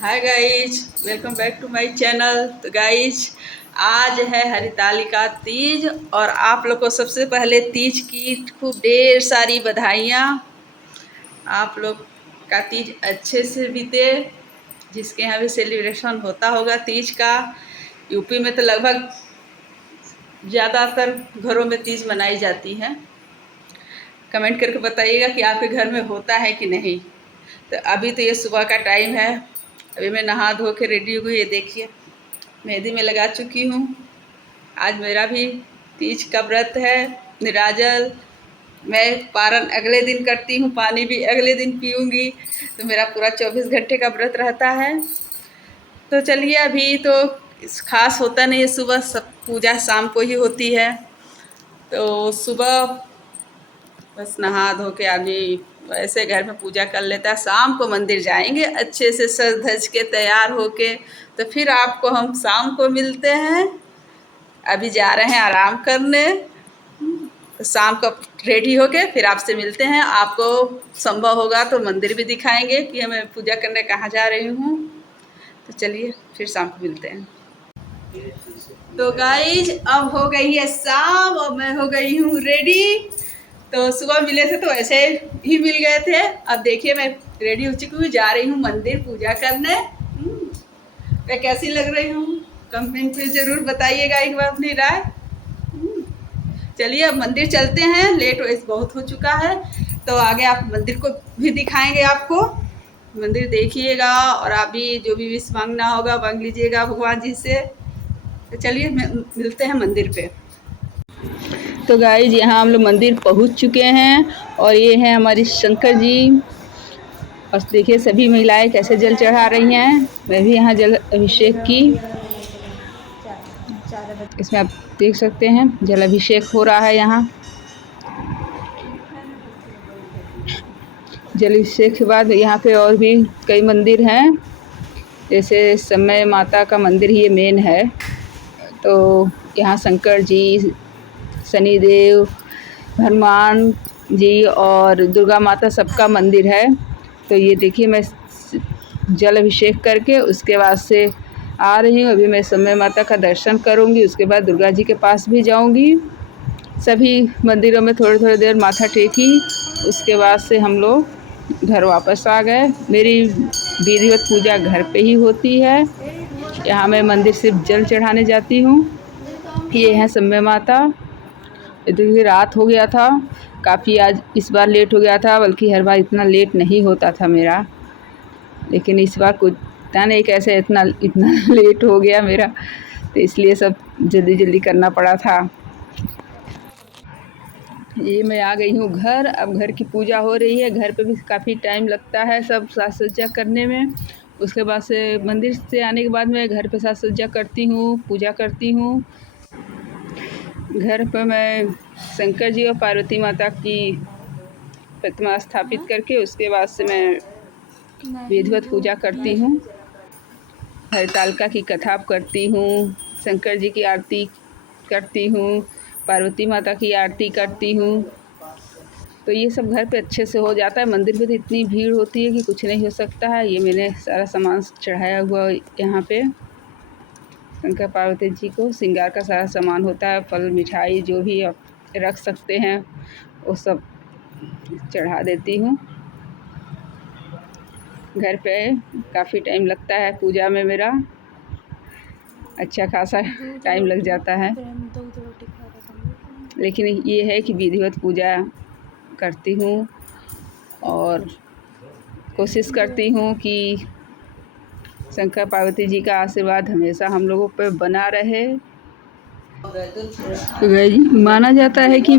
Hi guys, welcome back to my channel. तो guys, आज है हरितालिका तीज और आप लोग को सबसे पहले तीज की खूब ढेर सारी बधाइयाँ। आप लोग का तीज अच्छे से बीते। जिसके यहाँ भी सेलिब्रेशन होता होगा तीज का। यूपी में तो लगभग ज़्यादातर घरों में तीज मनाई जाती है। कमेंट करके बताइएगा कि आपके घर में होता है कि नहीं। तो अभी तो ये सुबह का टाइम है। अभी मैं नहा धो के रेडी हो गई। ये देखिए, मेहंदी में लगा चुकी हूँ। आज मेरा भी तीज का व्रत है, निराजल। मैं पारण अगले दिन करती हूँ, पानी भी अगले दिन पीऊँगी। तो मेरा पूरा 24 घंटे का व्रत रहता है। तो चलिए, अभी तो खास होता नहीं है, सुबह सब पूजा शाम को ही होती है। तो सुबह बस नहा धो के आदमी वैसे घर में पूजा कर लेता है। शाम को मंदिर जाएंगे अच्छे से सज धज के तैयार होके। तो फिर आपको हम शाम को मिलते हैं। अभी जा रहे हैं आराम करने। तो शाम को रेडी होके फिर आपसे मिलते हैं। आपको संभव होगा तो मंदिर भी दिखाएंगे कि मैं पूजा करने कहाँ जा रही हूँ। तो चलिए, फिर शाम को मिलते हैं। तो गाइज, अब हो गई है शाम और मैं हो गई हूँ रेडी। तो सुबह मिले थे तो ऐसे ही मिल गए थे। अब देखिए, मैं रेडी हो चुकी हूँ, जा रही हूँ मंदिर पूजा करने। मैं कैसी लग रही हूँ कमेंट में ज़रूर बताइएगा एक बार अपनी राय। चलिए, अब मंदिर चलते हैं। लेट बहुत हो चुका है। तो आगे आप मंदिर को भी दिखाएंगे आपको। मंदिर देखिएगा और आप भी जो भी विश मांगना होगा मांग लीजिएगा भगवान जी से। तो चलिए, मिलते हैं मंदिर पे। तो गाइज, यहाँ हम लोग मंदिर पहुँच चुके हैं और ये हैं हमारी शंकर जी। और देखिए सभी महिलाएं कैसे जल चढ़ा रही हैं। मैं भी यहाँ जल अभिषेक की। इसमें आप देख सकते हैं जल अभिषेक हो रहा है। यहाँ जल अभिषेक के बाद यहाँ पे और भी कई मंदिर हैं। जैसे समय माता का मंदिर ही ये मेन है। तो यहाँ शंकर जी, शनिदेव, हनुमान जी और दुर्गा माता सबका मंदिर है। तो ये देखिए, मैं जल अभिषेक करके उसके बाद से आ रही हूँ। अभी मैं समय माता का दर्शन करूँगी, उसके बाद दुर्गा जी के पास भी जाऊँगी। सभी मंदिरों में थोड़ी थोड़ी देर माथा टेकी, उसके बाद से हम लोग घर वापस आ गए। मेरी विधिवत पूजा घर पे ही होती है। यहाँ मैं मंदिर सिर्फ जल चढ़ाने जाती हूँ। ये है समय माता। देखिए, रात हो गया था काफ़ी। आज इस बार लेट हो गया था, बल्कि हर बार इतना लेट नहीं होता था मेरा। लेकिन इस बार कुछ पता नहीं कैसे इतना लेट हो गया मेरा। तो इसलिए सब जल्दी जल्दी करना पड़ा था। ये मैं आ गई हूँ घर। अब घर की पूजा हो रही है। घर पे भी काफ़ी टाइम लगता है सब साज सज्जा करने में। उसके बाद से मंदिर से आने के बाद मैं घर पे साज सज्जा करती हूँ, पूजा करती हूँ। घर पर मैं शंकर जी और पार्वती माता की प्रतिमा स्थापित करके उसके बाद से मैं विधिवत पूजा करती हूँ। हरितालिका की कथा करती हूँ, शंकर जी की आरती करती हूँ, पार्वती माता की आरती करती हूँ। तो ये सब घर पे अच्छे से हो जाता है। मंदिर में तो इतनी भीड़ होती है कि कुछ नहीं हो सकता है। ये मैंने सारा सामान चढ़ाया हुआ यहाँ पे। शंकर पार्वती जी को श्रृंगार का सारा सामान होता है। फल मिठाई जो भी आप रख सकते हैं वो सब चढ़ा देती हूँ। घर पे काफ़ी टाइम लगता है पूजा में। मेरा अच्छा खासा टाइम लग जाता है, लेकिन ये है कि विधिवत पूजा करती हूँ और कोशिश करती हूँ कि शंकर पार्वती जी का आशीर्वाद हमेशा हम लोगों पर बना रहे। माना जाता है कि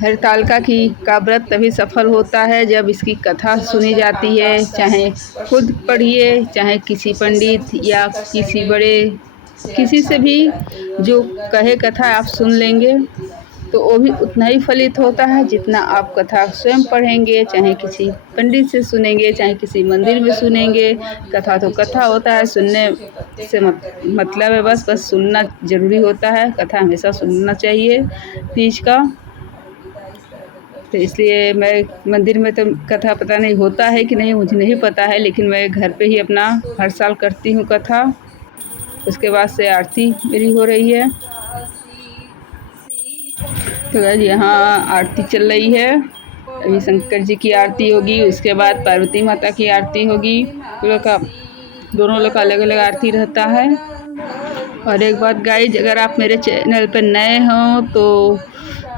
हरितालिका का व्रत तभी सफल होता है जब इसकी कथा सुनी जाती है। चाहे खुद पढ़िए, चाहे किसी पंडित या किसी बड़े किसी से भी जो कहे कथा आप सुन लेंगे तो वो भी उतना ही फलित होता है जितना आप कथा स्वयं पढ़ेंगे। चाहे किसी पंडित से सुनेंगे, चाहे किसी मंदिर में सुनेंगे। कथा तो कथा होता है, सुनने से मतलब है बस सुनना ज़रूरी होता है। कथा हमेशा सुनना चाहिए तीज का। तो इसलिए मैं मंदिर में तो कथा पता नहीं होता है कि नहीं, मुझे नहीं पता है, लेकिन मैं घर पे ही अपना हर साल करती हूँ कथा। उसके बाद से आरती मेरी हो रही है। तो गाइस यहाँ आरती चल रही है। अभी शंकर जी की आरती होगी, उसके बाद पार्वती माता की आरती होगी। दोनों लोग का अलग अलग आरती रहता है। और एक बात गाइस, अगर आप मेरे चैनल पर नए हों तो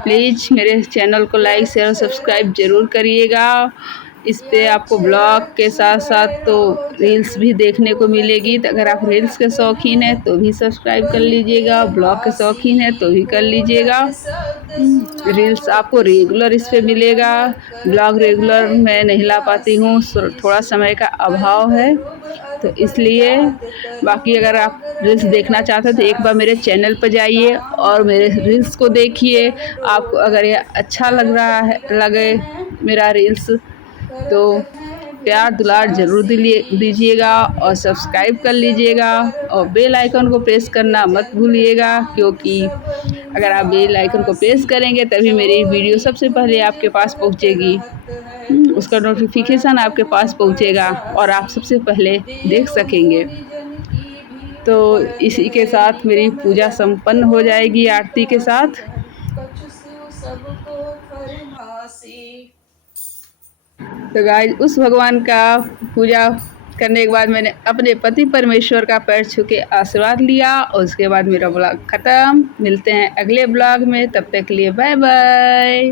प्लीज़ मेरे चैनल को लाइक शेयर और सब्सक्राइब ज़रूर करिएगा। इस पे आपको ब्लॉग के साथ साथ तो रील्स भी देखने को मिलेगी। तो अगर आप रील्स के शौकीन हैं तो भी सब्सक्राइब कर लीजिएगा, ब्लॉग के शौकीन हैं तो भी कर लीजिएगा। रील्स आपको रेगुलर इस पे मिलेगा, ब्लॉग रेगुलर मैं नहीं ला पाती हूँ, थोड़ा समय का अभाव है, तो इसलिए। बाकी अगर आप रील्स देखना चाहते हैं तो एक बार मेरे चैनल पर जाइए और मेरे रील्स को देखिए। आपको अगर ये अच्छा लग रहा है, लगे मेरा रील्स, तो प्यार दुलार ज़रूर दीजिएगा और सब्सक्राइब कर लीजिएगा और बेल आइकन को प्रेस करना मत भूलिएगा, क्योंकि अगर आप बेल आइकन को प्रेस करेंगे तभी मेरी वीडियो सबसे पहले आपके पास पहुंचेगी। उसका नोटिफिकेशन आपके पास पहुंचेगा और आप सबसे पहले देख सकेंगे। तो इसी के साथ मेरी पूजा संपन्न हो जाएगी आरती के साथ। तो गाइस उस भगवान का पूजा करने के बाद मैंने अपने पति परमेश्वर का पैर छू के आशीर्वाद लिया और उसके बाद मेरा ब्लॉग ख़त्म। मिलते हैं अगले ब्लॉग में, तब तक के लिए बाय बाय।